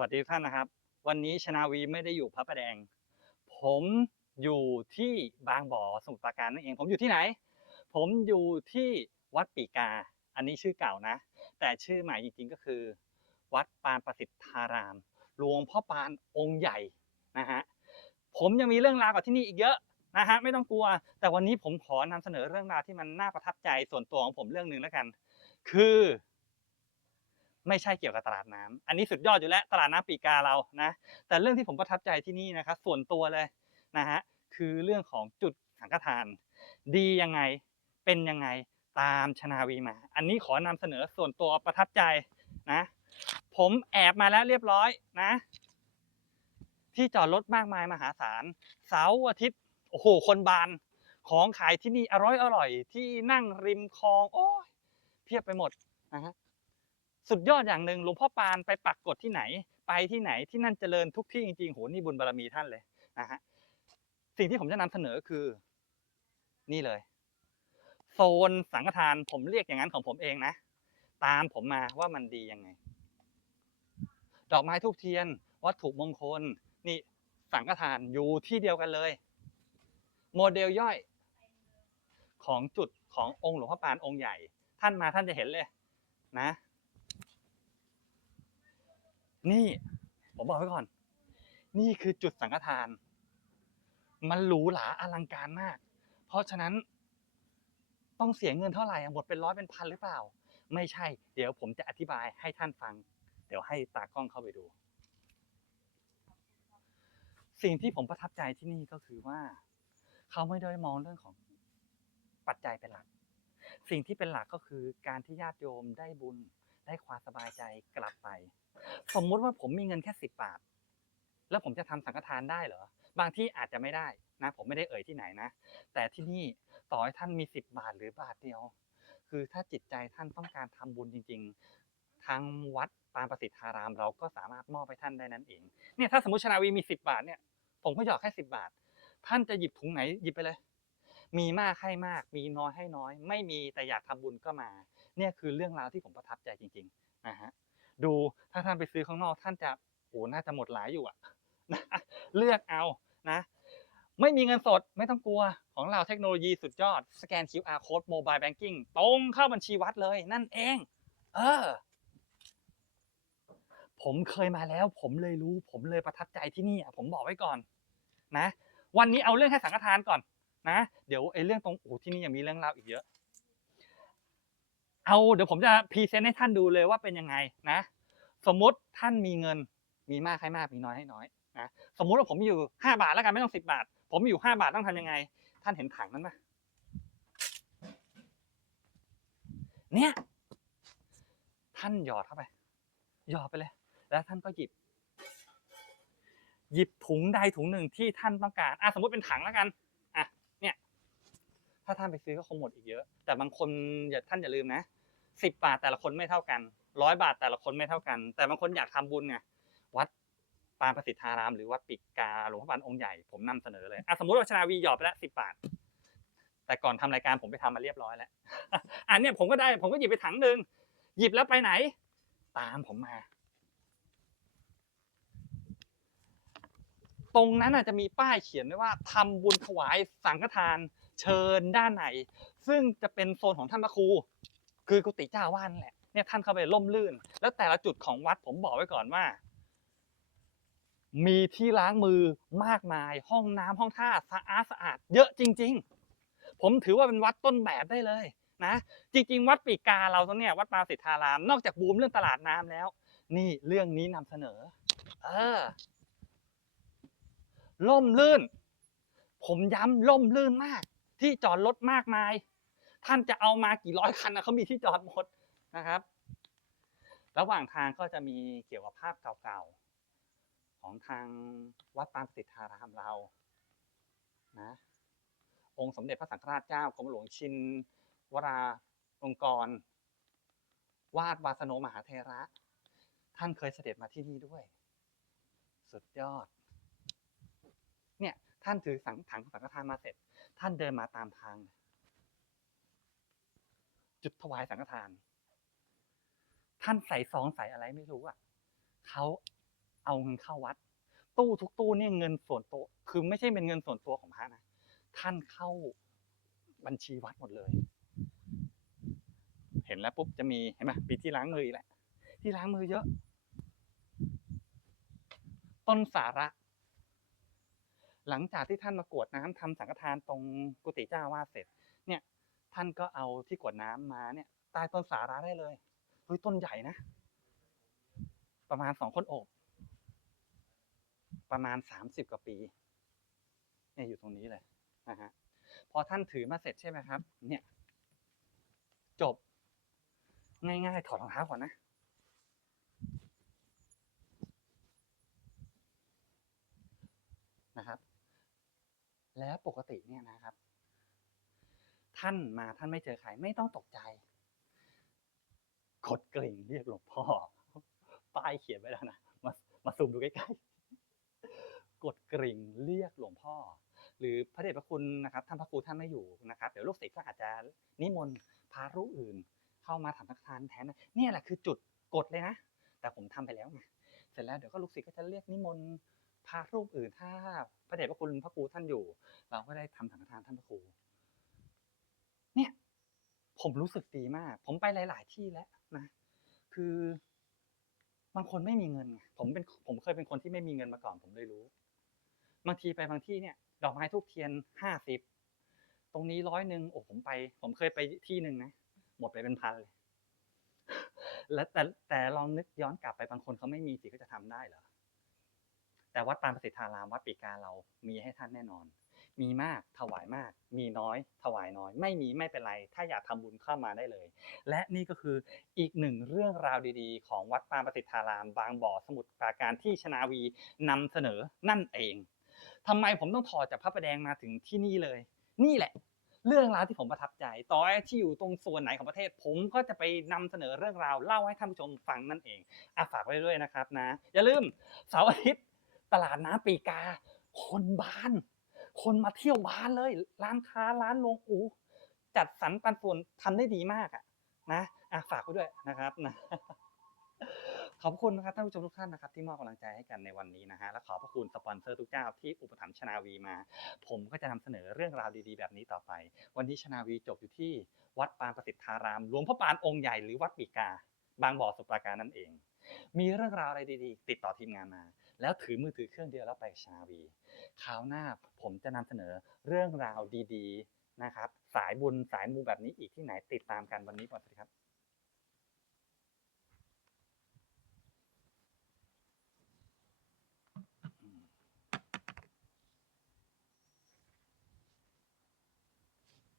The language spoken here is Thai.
วัสดีท่านนะครับ วันนี้ชนาวีไม่ได้อยู่พระประแดง ผมอยู่ที่บางบ่อสมุทรปราการนั่นเอง ผมอยู่ที่ไหน ผมอยู่ที่วัดปีกา อันนี้ชื่อเก่านะ แต่ชื่อใหม่จริงๆก็คือ วัดปานประสิทธาราม หลวงพ่อปานองค์ใหญ่นะฮะ ผมยังมีเรื่องราวกับที่นี่อีกเยอะนะฮะไม่ต้องกลัว แต่วันนี้ผมขอนำเสนอเรื่องราวที่มันน่าประทับใจส่วนตัวของผมเรื่องหนึ่งแล้วกัน คือ ไม่ใช่เกี่ยวกับตลาดน้ำอันนี้สุดยอดอยู่แล้วตลาดน้ำปีกาเรานะแต่เรื่องที่ผมประทับใจที่นี่นะครับส่วนตัวเลยนะฮะคือเรื่องของจุดสังฆทาน ดียังไงเป็นยังไงตามชนาวีมา อันนี้ขอนำเสนอส่วนตัวประทับใจนะผมแอบมาแล้วเรียบร้อยนะ ที่จอดรถมากมายมหาศาลเสาร์อาทิตย์โอ้โหคนบานของขายที่นี่อร่อยอร่อยที่นั่งริมคลอง โอ้ยเพียบไปหมดนะฮะ สุดยอดอย่างหนึ่งหลวงพ่อปานไปปักกฎที่ไหน ไปที่ไหนที่นั่นเจริญทุกที่จริงๆโหนี่บุญบารมีท่านเลยนะฮะสิ่งที่ผมจะนำเสนอคือ นี่เลย โซนสังฆทานผมเรียกอย่างนั้นของผมเองนะตามผมมาว่ามันดียังไง ดอกไม้ทูบเทียน วัตถุมงคล นี่สังฆทานอยู่ที่เดียวกันเลย โมเดลย่อย ของจุดขององค์หลวงพ่อปานองค์ใหญ่ ท่านมาท่านจะเห็นเลย นะ นี่ ผมบอกไว้ก่อน นี่คือจุดสังฆทาน มันหรูหราอลังการมาก เพราะฉะนั้น ต้องเสียเงินเท่าไหร่หมดเป็นร้อยเป็นพันหรือเปล่า ไม่ใช่ เดี๋ยวผมจะอธิบายให้ท่านฟัง เดี๋ยวให้ตากล้องเข้าไปดู สิ่งที่ผมประทับใจที่นี่ก็คือว่า เขาไม่ได้มองเรื่องของปัจจัยเป็นหลัก สิ่งที่เป็นหลักก็คือการที่ญาติโยมได้บุญ ได้ความสบายใจกลับไป สมมุติว่าผมมีเงินแค่สิบบาท แล้วผมจะทำสังฆทานได้เหรอ บางที่อาจจะไม่ได้นะ ผมไม่ได้เอ่ยที่ไหนนะ แต่ที่นี่ต่อให้ท่านมีสิบบาทหรือบาทเดียว คือถ้าจิตใจท่านต้องการทำบุญจริง ๆ ทางวัดปานประสิทธารามเราก็สามารถมอบให้ท่านได้นั่นเอง เนี่ยถ้าสมมติชนาวีมีสิบบาทเนี่ย ผมก็หยอกแค่สิบบาท ท่านจะหยิบถุงไหนหยิบไปเลย มีมากให้มาก มีน้อยให้น้อย ไม่มีแต่อยากทำบุญก็มา เนี่ยคือเรื่องราวที่ผมประทับใจจริงๆนะฮะดูถ้าท่านไปซื้อข้างนอกท่านจะโอ้น่าจะหมดหลายอยู่อะนะเลือกเอานะ ไม่มีเงินสดไม่ต้องกลัว ของเราเทคโนโลยีสุดยอด สแกน QR code mobile banking ตรงเข้าบัญชีวัดเลยนั่นเอง เออ ผมเคยมาแล้ว ผมเลยรู้ ผมเลยประทับใจที่นี่อะผมบอกไว้ก่อน นะ วันนี้เอาเรื่องแค่สังฆทานก่อนนะ เดี๋ยวไอ้เรื่องตรงโอ้ที่นี่ยังมีเรื่องราวอีกเยอะ เอาเดี๋ยวผมจะพรีเซนต์ให้ท่านดูเลยว่าเป็นยังไงนะ สมมติท่านมีเงินมีมากให้มากมีน้อยให้น้อยนะสมมุติว่าผมอยู่ห้าบาทแล้วกันไม่ต้องสิบาท ผมอยู่ห้าบาทต้องทำยังไง ท่านเห็นถังนั้นไหมเนี่ยท่านหยอดเข้าไป หยอดไปเลย แล้วท่านก็หยิบ หยิบถุงใดถุงหนึ่งที่ท่านต้องการอะสมมติเป็นถังแล้วกันอะเนี่ย ถ้าท่านไปซื้อก็คงหมดอีกเยอะ แต่บางคนอย่าท่านอย่าลืมนะ สิบบาทแต่ละคนไม่เท่ากันร้อยบาทแต่ละคนไม่เท่ากัน แต่บางคนอยากทำบุญไงวัดปานประสิทธาราม หรือวัดปิกาหลวงพ่อปานองค์ใหญ่ผมนำเสนอเลยอะสมมติว่าชนาวีหยอดไปแล้วสิบบาท แต่ก่อนทำรายการผมไปทำมาเรียบร้อยแล้วอันเนี้ยผมก็ได้ผมก็หยิบไปถังหนึ่งหยิบแล้วไปไหน ตามผมมา ตรงนั้นอาจจะมีป้ายเขียนไว้ว่าทำบุญถวายสังฆทานเชิญด้านในซึ่งจะเป็นโซนของท่านพระครู คือกุฏิเจ้าอาว่านนแหละเนี่ยท่านเข้าไปร่มรื่น แล้วแต่ละจุดของวัดผมบอกไว้ก่อนว่า มีที่ล้างมือมากมาย ห้องน้ำห้องท่าสะอาดสะอาด เยอะจริง ๆ ผมถือว่าเป็นวัดต้นแบบได้เลยนะ จริง ๆ วัดปีกาเราตรงเนี้ยวัดปาสิทธาราม นอกจากบูมเรื่องตลาดน้ำแล้ว นี่เรื่องนี้นำเสนอ เออล่มลื่น ผมย้ำล่มลื่นมาก ที่จอดรถมากมาย ท่านจะเอามากี่ร้อยคันนะเขามีที่จอดหมดนะครับ ระหว่างทางก็จะมีเกี่ยวกับภาพเก่าๆ ของทางวัดปานประสิทธารามเรานะองค์สมเด็จพระสังฆราชเจ้ากรมหลวงชินวราลงค์กร วาดวาสโนมหาเทระ ท่านเคยเสด็จมาที่นี่ด้วย สุดยอด เนี่ย ท่านถือสังถังสังฆทานมาเสร็จ ท่านเดินมาตามทาง จุดถวายสังฆทาน ท่านใส่ซองใส่อะไรไม่รู้อะเขาเอาเงินเข้าวัด ตู้ทุกตู้เนี่ยเงินส่วนตัวคือไม่ใช่เป็นเงินส่วนตัวของพระนะท่านเข้าบัญชีวัดหมดเลย เห็นแล้วปุ๊บจะมีเห็นไหมปีที่ล้างมือแหละ ที่ล้างมือเยอะ ต้นสาระ หลังจากที่ท่านมากรวดน้ำทำสังฆทานตรงกุฏิเจ้าวาสเสร็จ เนี่ย ท่านก็เอาที่กวดน้ำมาเนี่ยใต้ต้นสาระได้เลยเฮ้ยต้นใหญ่นะ ประมาณสองคนโอบ ประมาณสามสิบกว่าปี เนี่ยอยู่ตรงนี้เลยนะฮะพอท่านถือมาเสร็จใช่ไหมครับ เนี่ย จบ ง่ายๆ ถอดรองเท้าก่อนนะนะครับ แล้วปกติเนี่ยนะครับ ท่านมาท่านไม่เจอใครไม่ต้องตกใจกดกริ่งเรียกหลวงพ่อป้ายเขียนไว้แล้วนะมามาซูมดูใกล้ๆกดกริ่งเรียกหลวงพ่อ หรือพระเดชพระคุณนะครับท่านพระครูท่านไม่อยู่นะครับเดี๋ยวลูกศิษย์ก็อาจจะนิมนต์พารูปอื่น เข้ามาทำสังฆทานแทนนะเนี่ยแหละคือจุดกดเลยนะแต่ผมทำไปแล้วไงเสร็จแล้วเดี๋ยวก็ลูกศิษย์ก็จะเรียกนิมนต์พารูปอื่นถ้าพระเดชพระคุณพระครูท่านอยู่ เราก็ได้ทำสังฆทานท่านพระครู ผมรู้สึกดีมาก ผมไปหลาย ๆ ที่แล้วนะ คือบางคนไม่มีเงินไงผมเป็นผมเคยเป็นคนที่ไม่มีเงินมาก่อน ผมเลยรู้ บางทีไปบางที่เนี่ย ดอกไม้ทูบเทียนห้าสิบตรงนี้ร้อยหนึ่งโอ้ผมไป ผมเคยไปที่หนึ่งนะหมดไปเป็นพันเลย แล้วแต่แต่ลองนึกย้อนกลับไปบางคนเขาไม่มีสิก็จะทำได้เหรอแต่วัดปานประสิทธารามวัดปีกาเรามีให้ท่านแน่นอน มีมากถวายมาก มีน้อย ถวายน้อย ไม่มีไม่เป็นไร ถ้าอยากทำบุญเข้ามาได้เลย และนี่ก็คืออีกหนึ่งเรื่องราวดีๆ ของวัดปานประสิทธาราม บางบ่อสมุทรปราการที่ชนาวีนำเสนอนั่นเองทำไมผมต้องถอดจากพระประแดงมาถึงที่นี่เลย นี่แหละ เรื่องราวที่ผมประทับใจ ต่อที่อยู่ตรงส่วนไหนของประเทศ ผมก็จะไปนำเสนอเรื่องราวเล่าให้ท่านผู้ชมฟังนั่นเองอะฝากไว้ด้วยนะครับนะ อย่าลืมเสาร์อาทิตย์ตลาดน้ำปีกา คนบ้าน คนมาเที่ยวบ้านเลย ร้านค้าร้านโรงอูจัดสรรปันส่วนทำได้ดีมากอะนะอะฝากไว้ด้วยนะครับนะขอบคุณนะครับท่านผู้ชมทุกท่านนะครับที่มอบกำลังใจให้กันในวันนี้นะฮะและขอบพระคุณสปอนเซอร์ทุกเจ้าที่อุปถัมภ์ชนาวีมา ผมก็จะนำเสนอเรื่องราวดีๆ แบบนี้ต่อไป วันนี้ชนาวีจบอยู่ที่วัดปานประสิทธารามหลวงพ่อปานองค์ใหญ่หรือวัดปีกา บางบ่อสุปราการนั่นเอง มีเรื่องราวอะไรดีๆ ติดต่อทีมงานมา แล้วถือมือถือเครื่องเดียวแล้วไปชาวีคราวหน้าผมจะนำเสนอเรื่องราวดีๆนะครับ สายบุญสายมูแบบนี้อีกที่ไหนติดตามกันวันนี้ก่อนสวัสดีครับ